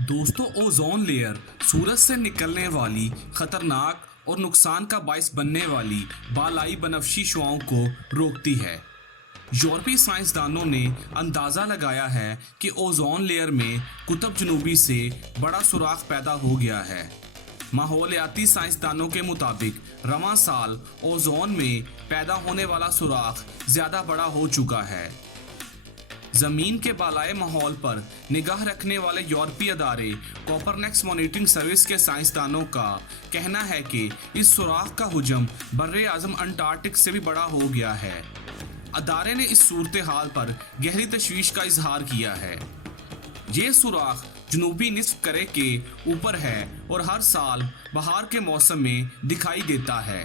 दोस्तों, ozone layer सूरज से निकलने वाली खतरनाक और नुकसान का बायस बनने वाली बालाई बनफशी शुआओं को रोकती है। यूरोपीय साइंसदानों ने अंदाज़ा लगाया है कि ओजोन लेयर में कुतुब जुनूबी से बड़ा सुराख पैदा हो गया है। माहौलियाती साइंसदानों के मुताबिक रवां साल ओजोन में पैदा होने वाला सुराख ज़्यादा बड़ा हो चुका है। जमीन के बालाए माहौल पर निगाह रखने वाले यूरोपीय अदारे कोपरनिकस मॉनिटरिंग सर्विस के साइंसदानों का कहना है कि इस सुराख का हुजम बर्रे आज़म अंटार्कटिक से भी बड़ा हो गया है। अदारे ने इस सूरत हाल पर गहरी तशवीश का इजहार किया है। ये सुराख जनूबी निस्फ करे के ऊपर है और हर साल बहार के मौसम में दिखाई देता है।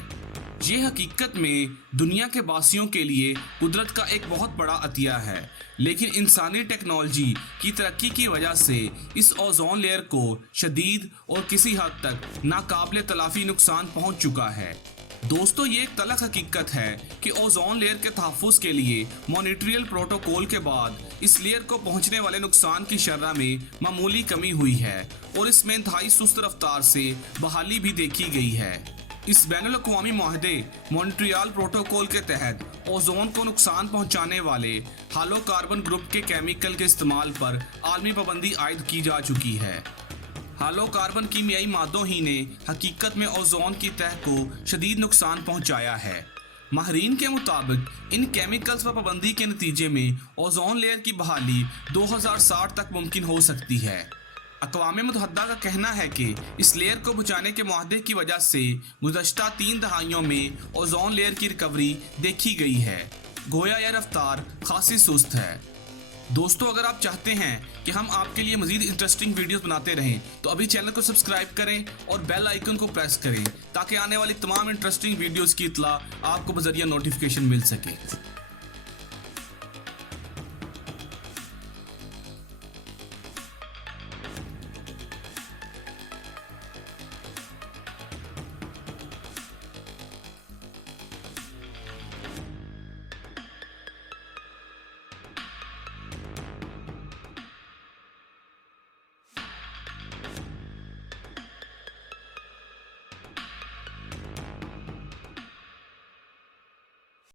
ये हकीकत में दुनिया के बासियों के लिए कुदरत का एक बहुत बड़ा अतिया है, लेकिन इंसानी टेक्नोलॉजी की तरक्की की वजह से इस ओजोन लेयर को शदीद और किसी हद तक नाकाबिले तलाफी नुकसान पहुंच चुका है। दोस्तों, ये एक तलख हकीकत है कि ओजोन लेयर के तहफ़्फ़ुज़ के लिए मॉनिट्रियल प्रोटोकॉल के बाद इस लेयर को पहुंचने वाले नुकसान की शर्ह में मामूली कमी हुई है और इसमें इंतहाई सुस्त रफ्तार से बहाली भी देखी गई है। इस बैनुल-अक़वामी मुआहदे मॉन्ट्रियल प्रोटोकॉल के तहत ओजोन को नुकसान पहुंचाने वाले हालोकार्बन ग्रुप के केमिकल के इस्तेमाल पर आलमी पाबंदी आयद की जा चुकी है। हालोकार्बन कीमियाई मादों ही ने हकीकत में ओजोन की तह को शदीद नुकसान पहुंचाया है। माहरीन के मुताबिक इन केमिकल्स पर पाबंदी के नतीजे में ओजोन लेयर की बहाली 2060 तक मुमकिन हो सकती है। अक़वाम मुत्तहिदा का कहना है कि इस लेयर को बचाने के मुआहदे की वजह से गुज़श्ता 3 दहाइयों में ओजोन लेयर की रिकवरी देखी गई है। गोया यह रफ्तार खासी सुस्त है। दोस्तों, अगर आप चाहते हैं कि हम आपके लिए मज़ीद इंटरेस्टिंग वीडियोस बनाते रहें तो अभी चैनल को सब्सक्राइब करें और बेल आइकन को प्रेस करें ताकि आने वाली तमाम इंटरेस्टिंग वीडियोस की इत्तला आपको बज़रिया नोटिफिकेशन मिल सके।